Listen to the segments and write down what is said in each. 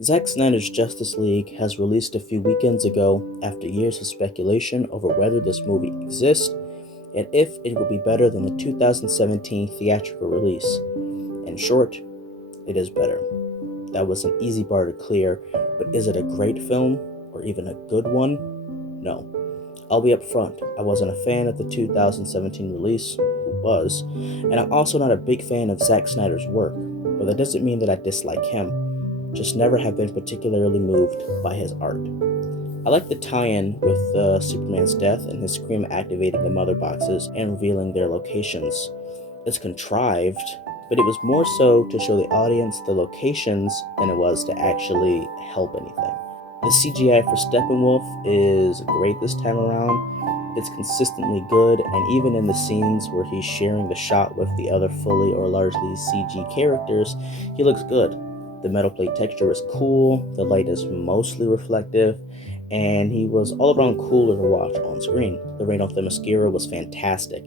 Zack Snyder's Justice League has released a few weekends ago after years of speculation over whether this movie exists and if it will be better than the 2017 theatrical release. In short, it is better. That was an easy bar to clear, but is it a great film or even a good one? No. I'll be upfront, I wasn't a fan of the 2017 release, who was, and I'm also not a big fan of Zack Snyder's work, but that doesn't mean that I dislike him, just never have been particularly moved by his art. I like the tie-in with Superman's death and his scream activating the mother boxes and revealing their locations. It's contrived, but it was more so to show the audience the locations than it was to actually help anything. The CGI for Steppenwolf is great this time around. It's consistently good, and even in the scenes where he's sharing the shot with the other fully or largely CG characters, he looks good. The metal plate texture is cool, the light is mostly reflective, and he was all around cooler to watch on screen. The rain off the mascara was fantastic,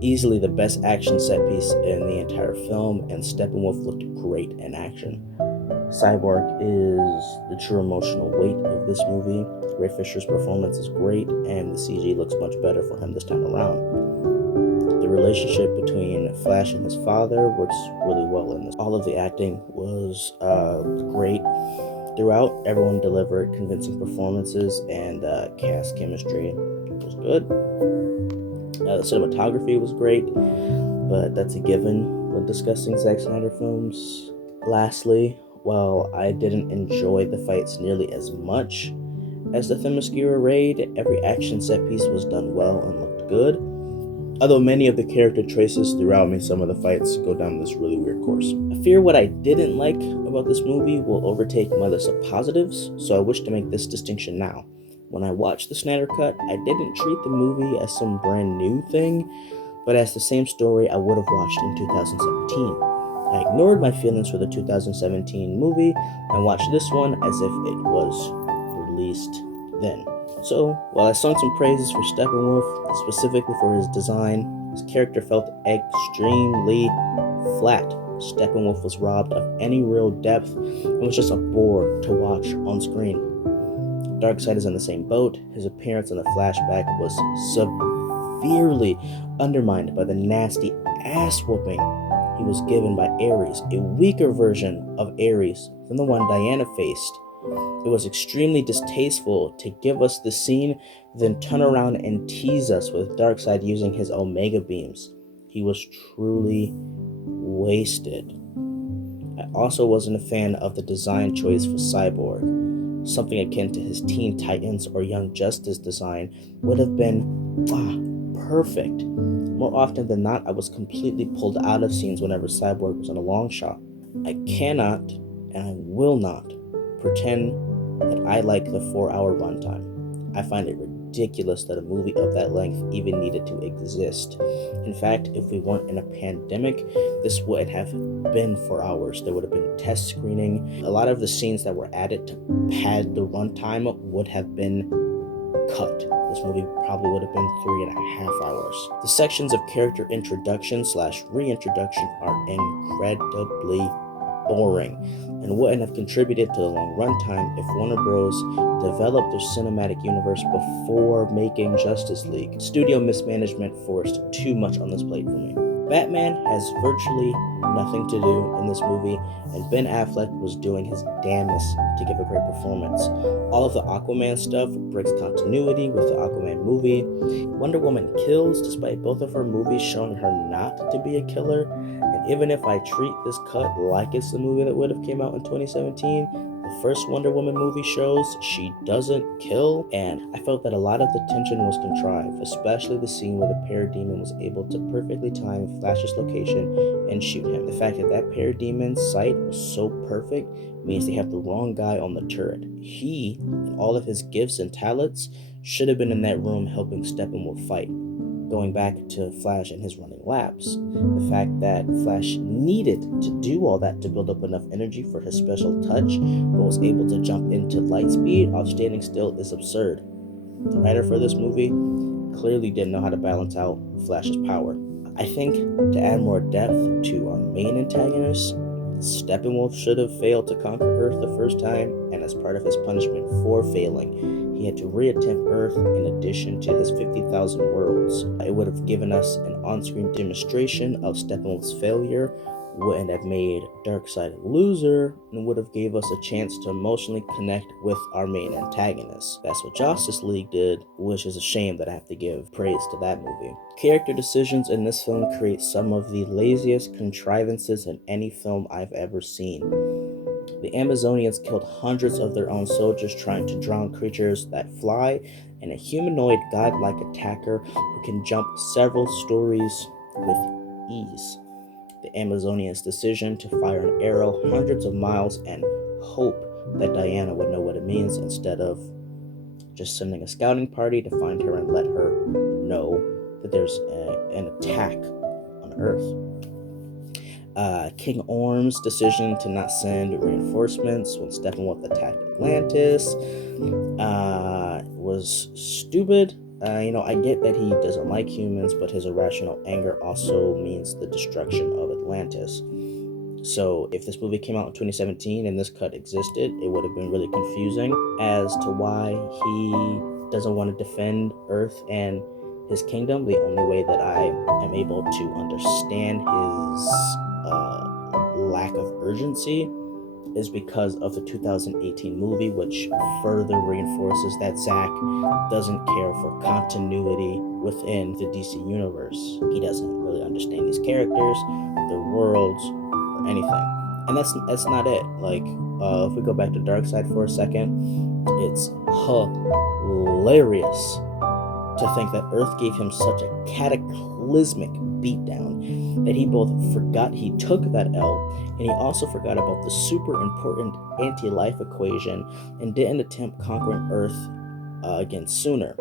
easily the best action set piece in the entire film, and Steppenwolf looked great in action. Cyborg is the true emotional weight of this movie. Ray Fisher's performance is great, and the CG looks much better for him this time around. The relationship between Flash and his father works really well in this. All of the acting was great throughout. Everyone delivered convincing performances, and cast chemistry was good. The cinematography was great, but that's a given when discussing Zack Snyder films. Lastly, while I didn't enjoy the fights nearly as much as the Themyscira raid, every action set piece was done well and looked good. Although many of the character traces throughout made some of the fights go down this really weird course. I fear what I didn't like about this movie will overtake my list of positives, so I wish to make this distinction now. When I watched the Snyder Cut, I didn't treat the movie as some brand new thing, but as the same story I would have watched in 2017. I ignored my feelings for the 2017 movie and watched this one as if it was released then. So, while I sung some praises for Steppenwolf, specifically for his design, his character felt extremely flat. Steppenwolf was robbed of any real depth and was just a bore to watch on screen. Darkseid is in the same boat. His appearance in the flashback was severely undermined by the nasty ass whooping he was given by Ares, a weaker version of Ares than the one Diana faced. It was extremely distasteful to give us the scene, then turn around and tease us with Darkseid using his Omega beams. He was truly wasted. I also wasn't a fan of the design choice for Cyborg. Something akin to his Teen Titans or Young Justice design would have been perfect. More often than not, I was completely pulled out of scenes whenever Cyborg was in a long shot. I cannot, and I will not, pretend that I like the 4-hour runtime. I find it ridiculous that a movie of that length even needed to exist. In fact, if we weren't in a pandemic, this wouldn't have been 4 hours. There would have been test screening. A lot of the scenes that were added to pad the runtime would have been cut. This movie probably would have been 3.5 hours. The sections of character introduction / reintroduction are incredibly boring and wouldn't have contributed to the long runtime if Warner Bros. Developed their cinematic universe before making Justice League. Studio mismanagement forced too much on this plate for me. Batman has virtually nothing to do in this movie, and Ben Affleck was doing his damnedest to give a great performance. All of the Aquaman stuff breaks continuity with the Aquaman movie. Wonder Woman kills despite both of her movies showing her not to be a killer, and even if I treat this cut like it's the movie that would have came out in 2017, the first Wonder Woman movie shows she doesn't kill, and I felt that a lot of the tension was contrived, especially the scene where the parademon was able to perfectly time Flash's location and shoot him. The fact that that parademon's sight was so perfect means they have the wrong guy on the turret. He, and all of his gifts and talents, should have been in that room helping Steppenwolf fight. Going back to Flash and his running laps, the fact that Flash needed to do all that to build up enough energy for his special touch, but was able to jump into light speed while standing still is absurd. The writer for this movie clearly didn't know how to balance out Flash's power. I think to add more depth to our main antagonist, Steppenwolf should have failed to conquer Earth the first time, and as part of his punishment for failing, he had to reattempt Earth in addition to his 50,000 worlds. It would have given us an on-screen demonstration of Steppenwolf's failure, wouldn't have made Darkseid a loser, and would have gave us a chance to emotionally connect with our main antagonist. That's what Justice League did, which is a shame that I have to give praise to that movie. Character decisions in this film create some of the laziest contrivances in any film I've ever seen. The Amazonians killed hundreds of their own soldiers trying to drown creatures that fly, and a humanoid godlike attacker who can jump several stories with ease. The Amazonians' decision to fire an arrow hundreds of miles and hope that Diana would know what it means instead of just sending a scouting party to find her and let her know that there's an attack on Earth. King Orm's decision to not send reinforcements when Steppenwolf attacked Atlantis was stupid. I get that he doesn't like humans, but his irrational anger also means the destruction of Atlantis. So if this movie came out in 2017 and this cut existed, it would have been really confusing as to why he doesn't want to defend Earth and his kingdom. The only way that I am able to understand his lack of urgency is because of the 2018 movie, which further reinforces that Zack doesn't care for continuity within the DC universe. He doesn't really understand these characters, their worlds, or anything. And that's not it. If we go back to Darkseid for a second, it's hilarious to think that Earth gave him such a cataclysmic beatdown that he both forgot he took that L, and he also forgot about the super important anti-life equation and didn't attempt conquering Earth again sooner.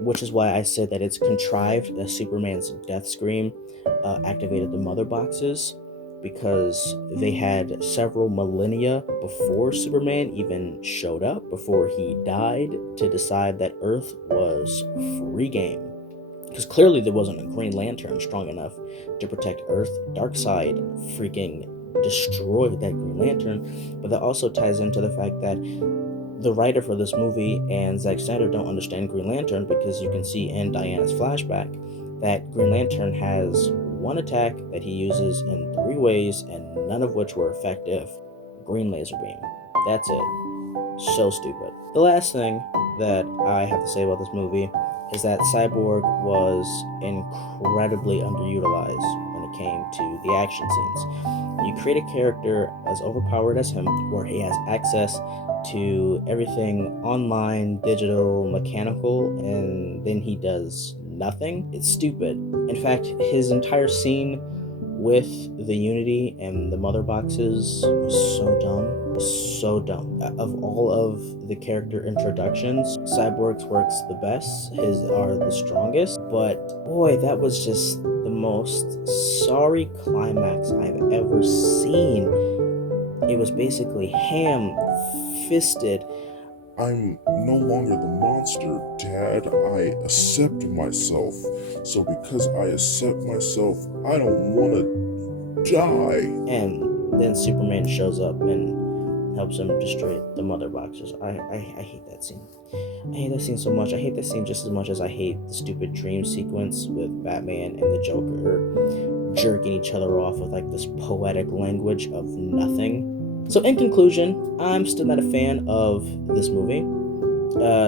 Which is why I said that it's contrived that Superman's death scream activated the mother boxes, because they had several millennia before Superman even showed up, before he died, to decide that Earth was free game. Because clearly there wasn't a Green Lantern strong enough to protect Earth. Darkseid freaking destroyed that Green Lantern, but that also ties into the fact that the writer for this movie and Zack Snyder don't understand Green Lantern, because you can see in Diana's flashback that Green Lantern has one attack that he uses in 3 ways, and none of which were effective. Green laser beam. That's it. So stupid. The last thing that I have to say about this movie is that Cyborg was incredibly underutilized when it came to the action scenes. You create a character as overpowered as him, where he has access to everything online, digital, mechanical, and then he does nothing. It's stupid. In fact, his entire scene with the Unity and the mother boxes was so dumb. So dumb. Of all of the character introductions, Cyborg's works the best. His are the strongest. But boy, that was just the most sorry climax I've ever seen. It was basically ham-fisted. I'm no longer the monster, Dad. I accept myself. So because I accept myself, I don't want to die. And then Superman shows up and helps him destroy the mother boxes. I hate that scene. I hate that scene so much. I hate that scene just as much as I hate the stupid dream sequence with Batman and the Joker jerking each other off with this poetic language of nothing. So in conclusion, I'm still not a fan of this movie.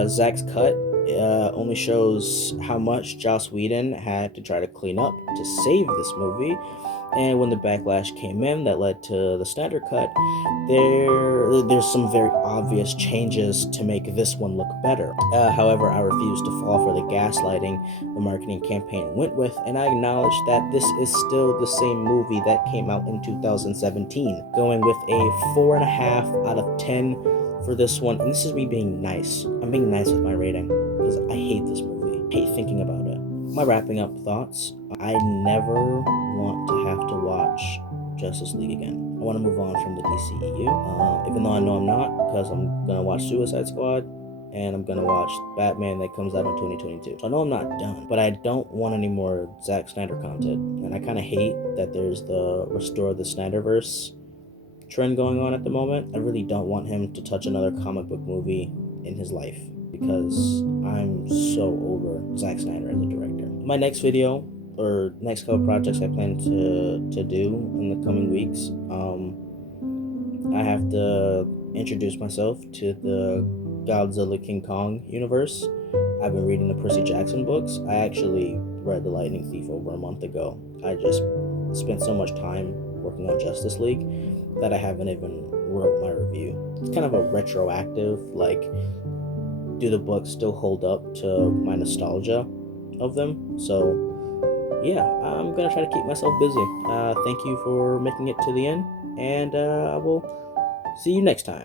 Zack's cut only shows how much Joss Whedon had to try to clean up to save this movie. And when the backlash came in that led to the Snyder cut, there's some very obvious changes to make this one look better. However, I refuse to fall for the gaslighting the marketing campaign went with, and I acknowledge that this is still the same movie that came out in 2017, going with a 4.5 out of 10 for this one. And this is me being nice. I'm being nice with my rating, because I hate this movie. I hate thinking about it. My wrapping up thoughts: I never want to have to watch Justice League again. I want to move on from the DCEU, even though I know I'm not, because I'm gonna watch Suicide Squad. and I'm gonna watch Batman that comes out in 2022. So I know I'm not done, but I don't want any more Zack Snyder content, and I kind of hate that there's the restore the Snyderverse trend going on at the moment. I really don't want him to touch another comic book movie in his life because I'm so over Zack Snyder as a director. My next video or next couple projects I plan to do in the coming weeks, I have to introduce myself to the Godzilla King Kong universe. I've been reading the Percy Jackson books. I actually read The Lightning Thief over a month ago. I just spent so much time working on Justice League that I haven't even wrote my review. It's kind of a retroactive, like, do the books still hold up to my nostalgia of them? So yeah, I'm gonna try to keep myself busy. Thank you for making it to the end, and I will see you next time.